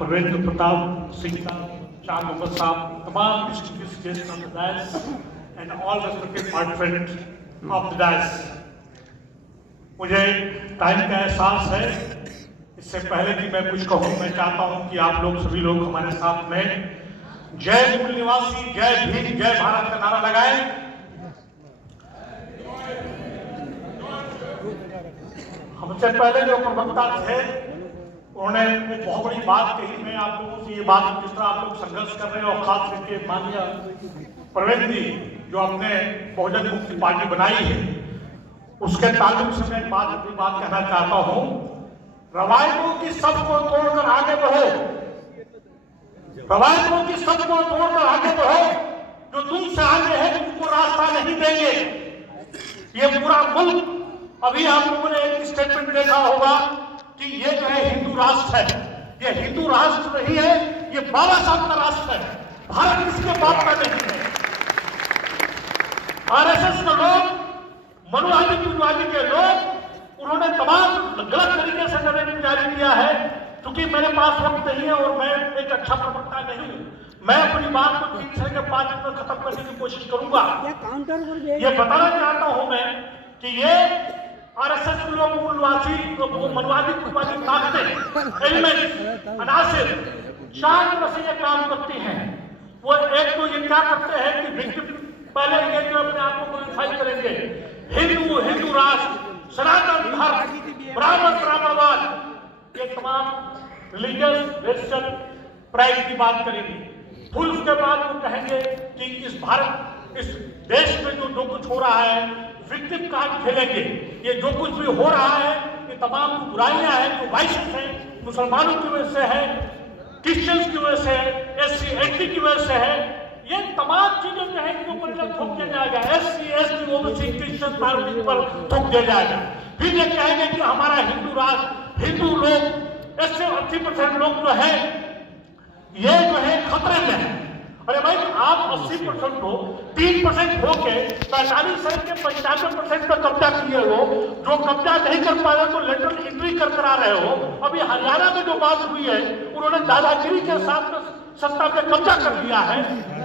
प्रवेंद्र प्रताप सिंह साहब, चांद साहब, तमाम distinguished guests on the dais and all respected participants of the dais. मुझे टाइम का एहसास है। इससे पहले कि मैं कुछ कहूँ, मैं चाहता हूँ कि आप लोग सभी लोग हमारे साथ में जय मूल निवासी, जय भीम, जय भारत का नारा लगाएं। हमसे पहले जो प्रवक्ता थे उन्होंने एक बहुत बड़ी बात कही। मैं आप लोगों से ये बात, जिस तरह आप लोग संघर्ष कर रहे हैं और खास करके माननीय प्रवेंद्र जी जो आपने बहुजन मुक्ति पार्टी बनाई है, उसके ताल्लुक से मैं अपनी बात कहना चाहता हूँ। रवायतों की सबको तोड़कर आगे बढ़ो, रवायतों की सबको तोड़कर आगे बढ़ो। जो तुमसे आगे है तुमको रास्ता नहीं देंगे। ये पूरा मुल्क, अभी आप लोगों ने एक स्टेटमेंट देखा होगा कि ये जो है हिंदू राष्ट्र है। ये हिंदू राष्ट्र नहीं है, ये बाबा साहब का राष्ट्र है। भारत किसके बाप का नहीं है। आरएसएस के लोग, मनुवादी के लोग, उन्होंने तमाम गलत तरीके से नरेटिव जारी किया है। क्योंकि मेरे पास वक्त नहीं है और मैं एक अच्छा प्रवक्ता नहीं हूं, मैं अपनी बात को 3 से 5 मिनट में खत्म करने की कोशिश करूंगा। ये बताना चाहता हूं मैं कि ये आरएसएस के लोग, मूलवासी, मनुवादी ताकतें, एलिमेंट, अनासिर 4 तरह से ये काम करती हैं। वो एक तो ये क्या करते हैं कि विक्टिम, पहले ये जो अपने आप को क्वालिफाई करेंगे हिंदू राष्ट्र, सनातन धर्म, ब्राह्मणवाद, ये तमाम रिलीजियस रेशियल प्राइड की बात करेंगे। फिर उसके बाद वो कहेंगे कि इस देश में जो कुछ हो रहा है विक्टिम कार्ड खेलेंगे। ये जो कुछ भी हो रहा है ये तमाम बुराइयां हैं, जो वाइसेस हैं, मुसलमानों की वजह से है, क्रिश्चियंस की वजह से है, SC ST की वजह से है। ये तमाम चीजें जो है इनको मतलब थोप दिया जाएगा। SC ST OBC Christian minority पर थोप दिया जाएगा। फिर ये कहेंगे कि हमारा हिंदू राष्ट्र, हिंदू लोग, 80% लोग जो है ये जो है खतरे में है। अरे भाई, आप 80% हो, 3% हो के 45 साल के 95% का कब्जा किए हो। जो कब्जा नहीं कर पा रहे तो लेटरल एंट्री कर करा रहे हो। अभी हरियाणा में जो बात हुई है, उन्होंने दादागिरी के साथ में सत्ता पे कब्जा कर लिया है।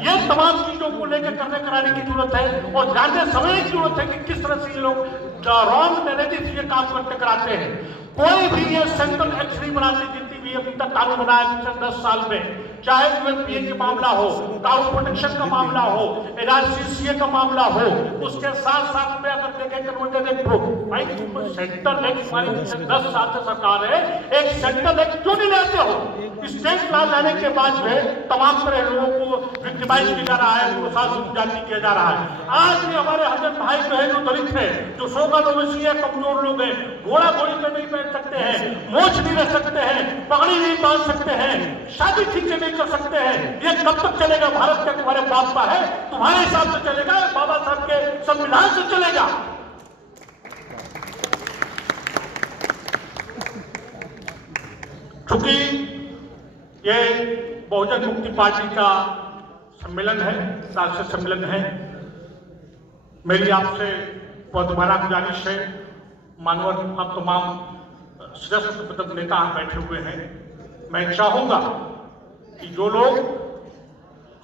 ये तमाम चीजों को लेकर करने कराने की जरूरत है और जानने समझने की जरूरत है कि किस तरह से ये लोग रॉन्ग नैरेटिव ये काम करते कराते हैं। कोई भी ये सेंट्रल एक्ट नहीं बनाते जितनी भी अभी तक कानून बनाया पिछले 10 साल में, चाहे यूएनपीए का मामला हो, काउंट प्रोटेक्शन का मामला हो, एनआरसीसीए का मामला हो, उसके साथ साथ में अगर देखें कन्वर्टेड एक्ट हो। भाई सेंट्रल एक्ट हमारी 10 साल से सरकार है, एक सेंट्रल एक्ट क्यों नहीं लाते हो? स्टेट लॉ लाने के बाद में तमाम तरह लोगों को विक्टिमाइज किया जा रहा है, उनको शासन जाति किया जा रहा है। आज भी हमारे हजरत भाई जो है, जो दलित है, जो सोगल ओबीसी है, कमजोर लोग हैं, घोड़ा घोड़ी पे नहीं बैठ सकते हैं, मोछ नहीं रख सकते हैं, पगड़ी नहीं बांध सकते हैं, शादी ठीक से नहीं कर सकते हैं। ये कब तक चलेगा? भारत का तुम्हारे बाप का है, तुम्हारे हिसाब से चलेगा, बाबा साहब के संविधान से चलेगा। चूंकि ये बहुजन मुक्ति पार्टी का सम्मेलन है, राष्ट्रीय सम्मेलन है, मेरी आपसे बहुत बड़ा गुजारिश है। मानव आप तमाम सशक्त नेता बैठे हुए हैं, मैं चाहूंगा कि जो लोग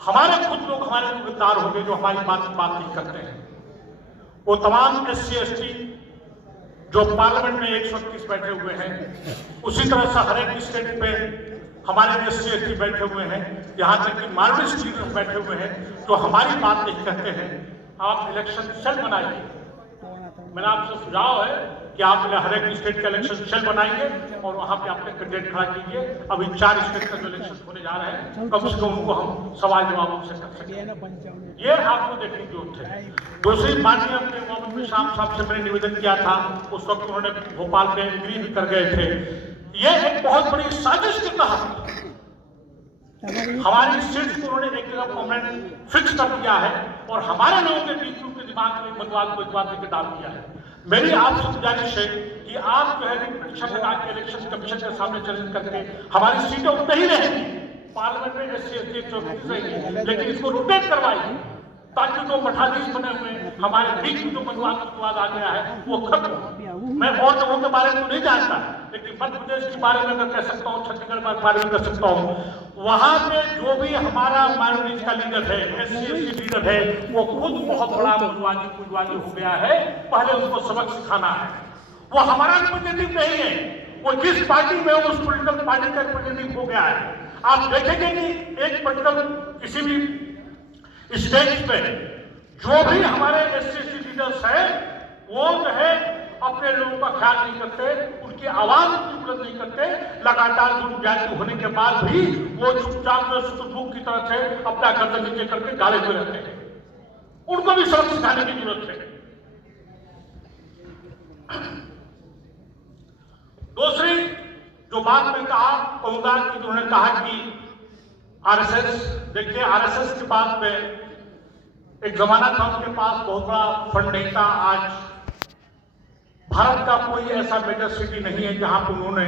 हमारे खुद लोग हमारे गद्दार होंगे, जो हमारी बात नहीं करते हैं, वो तमाम SC ST जो पार्लियामेंट में 131 बैठे हुए हैं, उसी तरह से हर एक स्टेट पे हमारे SC ST बैठे हुए हैं, यहाँ तक कि माइनॉरिटी लीडर्स बैठे हुए हैं जो हमारी बात नहीं करते हैं। आप इलेक्शन सेल बनाइए। मेरा आपसे सुझाव है कि आप हर एक स्टेट का इलेक्शन सेल बनाइए और वहां पे अपने कैंडिडेट खड़ा कीजिए। अभी 4 स्टेट का जो इलेक्शन होने जा रहे हैं, कम से कम उनको हम सवाल जवाब उनसे कर सकें। ये आपको देखने की जरूरत है। दूसरी माननीय अपने मोहम्मद शाम साहब से मैंने निवेदन किया था, उस वक्त उन्होंने भोपाल में एग्री भी कर गए थे। ये एक बहुत बड़ी साजिश के तहत हमारी सीट्स को उन्होंने एक जगह परमानेंट फिक्स कर दिया है और हमारे लोगों के बीच उनके दिमाग में मनवाद को डाल दिया है। मेरी आपसे गुजारिश है कि आप जो है परीक्षा लगा के इलेक्शन कमीशन के सामने चैलेंज करके हमारी सीटें उतनी ही रहेंगी, पार्लियामेंट में SC ST रहेगी, लेकिन इसको रोटेट करवाइए। ताकि जो मठाधीश बने हुए हमारे बीच में जो मनुवाद आ गया है वो खत्म हो। मैं और लोगों के बारे में तो नहीं जानता, लेकिन मध्य प्रदेश के बारे में मैं कह सकता हूँ, छत्तीसगढ़ के बारे में कह सकता हूँ, वहां पे जो भी हमारा माइनॉरिटी का लीडर है, SC/ST लीडर है, वो खुद बहुत बड़ा मनुवादी हो गया है। पहले उसको सबक सिखाना है। वो हमारा रिप्रेजेंटेटिव नहीं है, वो जिस पार्टी में उस पोलिटिकल पार्टी का रिप्रेजेंटेटिव हो गया है। आप देखेंगे कि एक पर्टिकुलर किसी भी स्टेज पे जो भी हमारे SC/ST लीडर्स हैं, वो जो है अपने लोगों का ख्याल नहीं करते, उनकी आवाज की बुलंद नहीं करते। लगातार जुर्म जाति होने के बाद भी वो चुपचाप सुखदूख की तरह से अपना गर्दन नीचे करके गाले में रहते हैं। उनको भी सबक सिखाने की जरूरत है। दूसरी जो बात मैं कहूंगा कि उन्होंने कहा कि RSS, देखिए RSS की बात में एक जमाना था उनके पास बहुत बड़ा फंड नहीं था। आज भारत का कोई ऐसा मेजर सिटी नहीं है जहां पर उन्होंने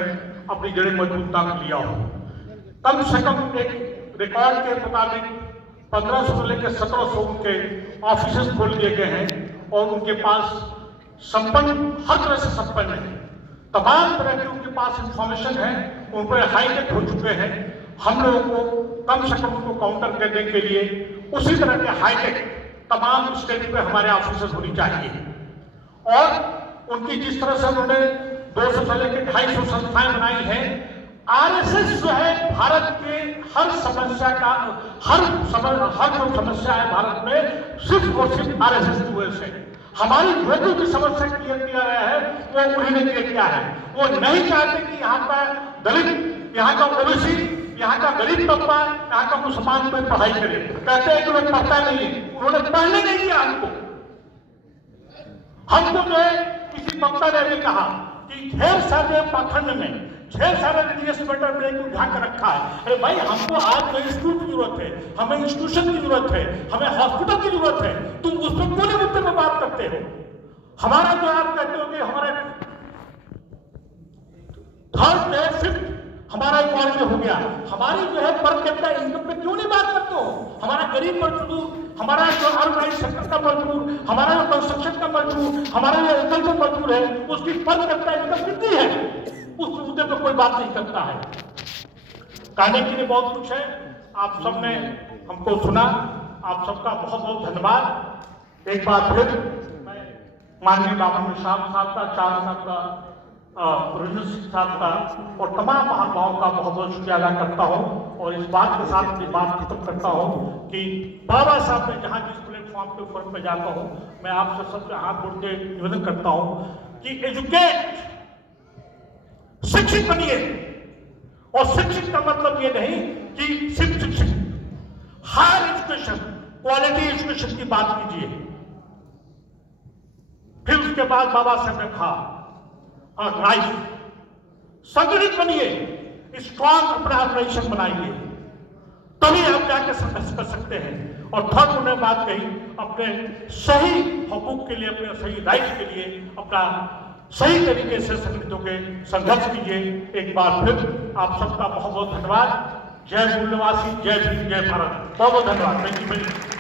अपनी जड़ें मजबूत ना लिया हो। कम से कम एक रिकॉर्ड के मुताबिक 1500 से लेकर 1700 उनके ऑफिस खोल दिए गए हैं और उनके पास संपन्न, हर तरह से संपन्न है, तमाम तरह की उनके पास इंफॉर्मेशन है, उन पर हाईटेक हो चुके हैं। हम लोगों को कम से कम उनको काउंटर करने के लिए उसी तरह के हाईटेक तमाम स्टेट पे हमारे ऑफिस होनी चाहिए। और उनकी जिस तरह से उन्होंने 200 से लेकर 250 संस्थाएं बनाई हैं, RSS जो है भारत के हर समस्या का हर जो समस्या है भारत में सिर्फ और सिर्फ RSS की वजह से। हमारी जो भी समस्या क्लियर किया गया है वो उन्हीं ने क्लियर किया है। वो नहीं चाहते कि यहाँ का दलित, यहाँ का OBC, यहाँ का गरीब तबका, यहाँ का मुसलमान कोई पढ़ाई करे। कहते हैं कि लोग पढ़ता नहीं है, उन्होंने पढ़ने नहीं दिया हमको जो है किसी वक्ता ने भी कहा कि ढेर सारे पाखंड में, ढेर सारे रिलीजियस मैटर में एक उठा कर रखा है। अरे भाई, हमको आज इंस्टीट्यूट की जरूरत है, हमें इंस्टीट्यूशन की जरूरत है, हमें हॉस्पिटल की जरूरत है। तुम उस पर पूरे मुद्दे में बात करते हो। हमारा जो आप कहते हो कि हमारे थर्ड में फिफ्थ हमारा इक्वालिटी हो गया, हमारी जो है पर कैपिटा इनकम पे क्यों नहीं बात करते हो? हमारा गरीब मजदूर, हमारा जो अनऑर्गेनाइज्ड सेक्टर का मजदूर, हमारा जो कंस्ट्रक्शन का मजदूर, हमारा जो एग्रीकल्चर मजदूर है, उसकी पर कैपिटा इनकम कितनी है? उस मुद्दे पर कोई बात नहीं करता है। कहने के लिए बहुत कुछ है, आप सबने हमको सुना, आप सबका बहुत बहुत धन्यवाद। एक बार फिर मैं माननीय बाबा निशान साहब का, चार साहब का, प्रोफेसर साहब का और तमाम महानुभावों का बहुत बहुत शुक्रिया अदा करता हूँ। और इस बात के साथ अपनी बात खत्म करता हूँ कि बाबा साहब ने जहाँ जिस प्लेटफॉर्म पे ऊपर में जाता हूँ, मैं आपसे सबसे हाथ जोड़ के निवेदन करता हूँ कि एजुकेट, शिक्षित बनिए। और शिक्षित का मतलब ये नहीं कि सिर्फ शिक्षित, हायर एजुकेशन, क्वालिटी एजुकेशन की बात कीजिए। फिर उसके बाद बाबा साहब ने कहा ऑर्गेनाइज, संगठित बनिए, स्ट्रॉन्ग अपना ऑर्गेनाइजेशन बनाइए, तभी आप जाकर संघर्ष कर सकते हैं। और थर्ड उन्होंने बात कही, अपने सही हकूक के लिए, अपने सही राइट के लिए अपना सही तरीके से संगठित होकर संघर्ष कीजिए। एक बार फिर आप सबका बहुत बहुत धन्यवाद। जय मूल निवासी, जय भीम, जय भारत। बहुत बहुत धन्यवाद। Thank you.